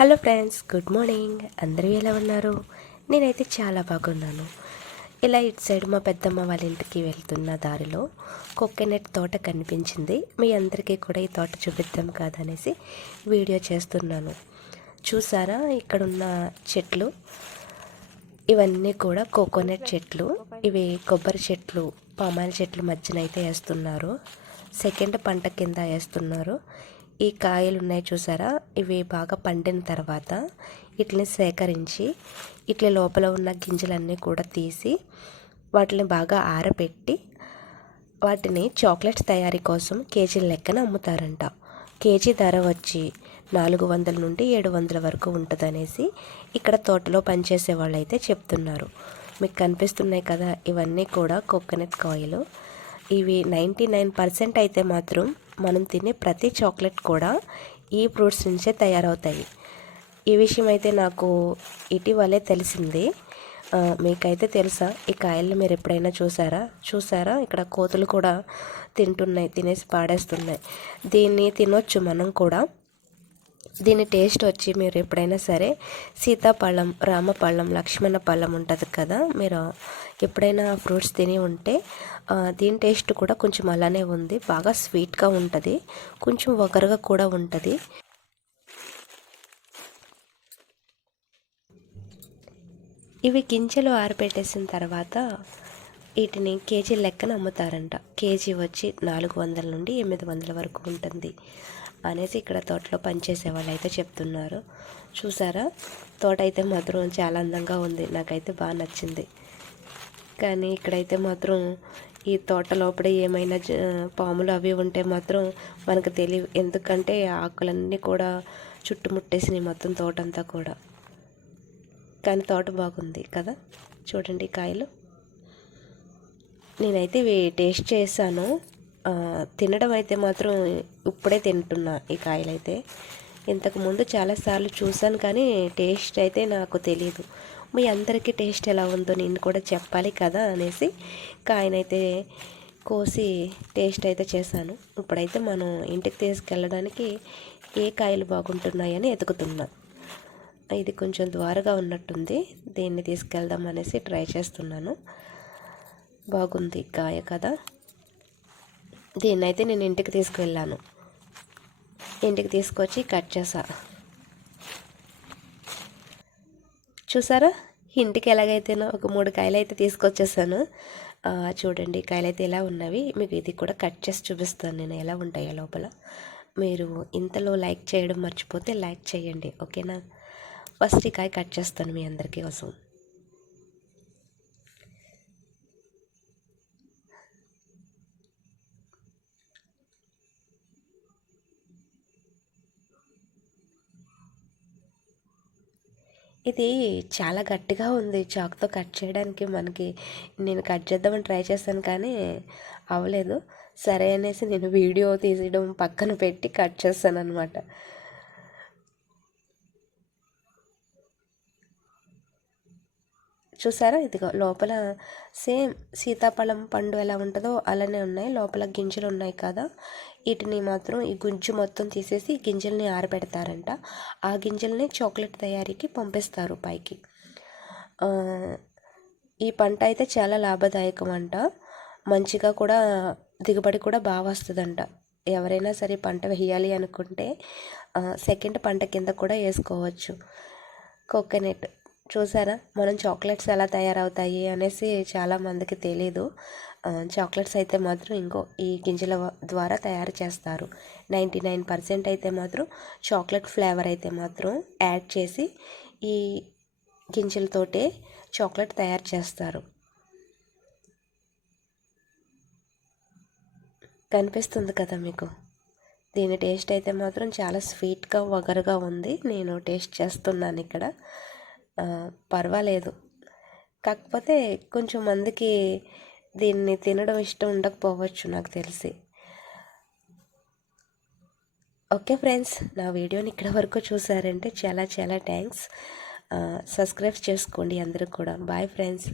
Hello friends good morning. అందరూ ఎలా ఉన్నారు? నేనైతే చాలా బాగున్నాను. ఇలా ఇటు సైడ్ మా పెద్దమ్మ వాళ్ళ ఇంటికి వెళ్తున్న దారిలో కోకోనట్ తోట కనిపించింది. మీ అందరికీ కూడా ఈ తోట చూపిద్దాం కాదనేసి వీడియో చేస్తున్నాను. చూసారా? ఇక్కడున్న చెట్లు. ఇవన్నీ కూడా కోకోనట్ చెట్లు. ఇవి కొబ్బరి చెట్లు పామాయిల్ చెట్లు మధ్యన అయితే వేస్తున్నారు. సెకండ్ పంట కింద వేస్తున్నారు. ఈ కాయలు ఉన్నాయి చూసారా? ఇవి బాగా పండిన తర్వాత వీటిని సేకరించి ఇట్ల లోపల ఉన్న గింజలన్నీ కూడా తీసి వాటిని బాగా ఆరబెట్టి వాటిని చాక్లెట్స్ తయారీ కోసం కేజీ లెక్కన అమ్ముతారంట. కేజీ ధర వచ్చి నాలుగు వందల నుండి ఏడు వందల వరకు ఉంటుందనేసి ఇక్కడ తోటలో పనిచేసే వాళ్ళు అయితే చెప్తున్నారు. మీకు కనిపిస్తున్నాయి కదా? ఇవన్నీ కూడా కోకోనట్ కాయలు. ఇవి నైంటీ నైన్ పర్సెంట్ అయితే మాత్రం మనం తినే ప్రతి చాక్లెట్ కూడా ఈ ఫ్రూట్స్ నుంచే తయారవుతాయి. ఈ విషయం అయితే నాకు ఇటీవలే తెలిసింది. మీకైతే తెలుసా? ఈ కాయలను మీరు ఎప్పుడైనా చూసారా? చూసారా? ఇక్కడ కోతులు కూడా తింటున్నాయి తినేసి పాడేస్తున్నాయి. దీన్ని తినొచ్చు మనం కూడా. దీని టేస్ట్ వచ్చి మీరు ఎప్పుడైనా సరే సీతాఫలం రామపళ్ళం లక్ష్మణ పళ్ళం ఉంటుంది కదా మీరు ఎప్పుడైనా ఫ్రూట్స్ తిని ఉంటే దీని టేస్ట్ కూడా కొంచెం అలానే ఉంది బాగా స్వీట్గా ఉంటుంది కొంచెం ఒగరుగా కూడా ఉంటుంది. ఇవి గింజలు ఆరబెట్టేసిన తర్వాత వీటిని కేజీ లెక్కన అమ్ముతారంట. కేజీ వచ్చి నాలుగు వందల నుండి ఎనిమిది వందల వరకు ఉంటుంది. అనేసి ఇక్కడ తోటలో పనిచేసే వాళ్ళు అయితే చెప్తున్నారు. చూసారా? తోట అయితే మాత్రం చాలా అందంగా ఉంది. నాకైతే బాగా నచ్చింది. కానీ ఇక్కడైతే మాత్రం ఈ తోట లోపల ఏమైనా పాములు అవి ఉంటే మాత్రం మనకు తెలియ ఎందుకంటే ఆకులన్నీ కూడా చుట్టుముట్టేసినాయి మొత్తం తోట అంతా కూడా. కానీ తోట బాగుంది కదా? చూడండి కాయలు. నేనైతే ఇవి టేస్ట్ చేశాను. తినడం అయితే మాత్రం ఇప్పుడే తింటున్నా ఈ కాయలు అయితే ఇంతకుముందు చాలాసార్లు చూశాను కానీ టేస్ట్ అయితే నాకు తెలియదు మీ అందరికీ టేస్ట్ ఎలా ఉందో నేను కూడా చెప్పాలి కదా అనేసి కాయనైతే కోసి టేస్ట్ అయితే చేశాను. ఇప్పుడైతే మనం ఇంటికి తీసుకెళ్ళడానికి ఏ కాయలు బాగుంటున్నాయని ఎతుకుతున్నా. ఇది కొంచెం ద్వారగా ఉన్నట్టుంది. దీన్ని తీసుకెళ్దాం అనేసి ట్రై చేస్తున్నాను. బాగుంది కాయ కదా. దీన్నైతే నేను ఇంటికి తీసుకువెళ్ళాను. ఇంటికి తీసుకొచ్చి కట్ చేసా. చూసారా? ఇంటికి ఎలాగైతేనో ఒక మూడు కాయలు అయితే తీసుకొచ్చేసాను చూడండి కాయలు అయితే ఎలా ఉన్నవి. మీకు ఇది కూడా కట్ చేసి చూపిస్తాను నేను ఎలా ఉంటాయో లోపల. మీరు ఇంతలో లైక్ చేయడం మర్చిపోతే లైక్ చేయండి ఓకేనా? ఫస్ట్ ఈ కాయ కట్ చేస్తాను మీ అందరికీ కోసం. ఇది చాలా గట్టిగా ఉంది చాక్తో కట్ చేయడానికి మనకి. నేను కట్ చేద్దామని ట్రై చేశాను కానీ అవ్వలేదు. సరే అనేసి నేను వీడియో తీయడం పక్కన పెట్టి కట్ చేస్తాను అనమాట చూసారా? ఇదిగో లోపల సేమ్ సీతాఫలం పండు ఎలా ఉంటుందో అలానే ఉన్నాయి. లోపల గింజలు ఉన్నాయి కదా. వీటిని మాత్రం ఈ గుజ్జు మొత్తం తీసేసి గింజల్ని ఆరబెడతారంట. ఆ గింజల్ని చాక్లెట్ తయారీకి పంపిస్తారు పైకి. ఈ పంట అయితే చాలా లాభదాయకం అంట మంచిగా కూడా దిగుబడి కూడా బాగా వస్తుందంట. ఎవరైనా సరే పంట వేయాలి అనుకుంటే సెకండ్ పంట కింద కూడా వేసుకోవచ్చు. కోకోనట్ చూసారా? మనం చాక్లెట్స్ ఎలా తయారవుతాయి అనేసి చాలామందికి తెలీదు. చాక్లెట్స్ అయితే మాత్రం ఇంకో ఈ గింజల ద్వారా తయారు చేస్తారు. నైంటీ నైన్ పర్సెంట్ అయితే మాత్రం చాక్లెట్ ఫ్లేవర్ అయితే మాత్రం యాడ్ చేసి ఈ గింజలతోటే చాక్లెట్ తయారు చేస్తారు. కనిపిస్తుంది కదా మీకు? దీని టేస్ట్ అయితే మాత్రం చాలా స్వీట్గా వగరుగా ఉంది. నేను టేస్ట్ చేస్తున్నాను ఇక్కడ. పర్వాలేదు. కాకపోతే కొంచెం మందికి దీన్ని తినడం ఇష్టం ఉండకపోవచ్చు నాకు తెలిసి. ఓకే ఫ్రెండ్స్ నా వీడియోని ఇక్కడ వరకు చూసారంటే చాలా చాలా థ్యాంక్స్. సబ్స్క్రైబ్ చేసుకోండి అందరూ కూడా. Bye friends.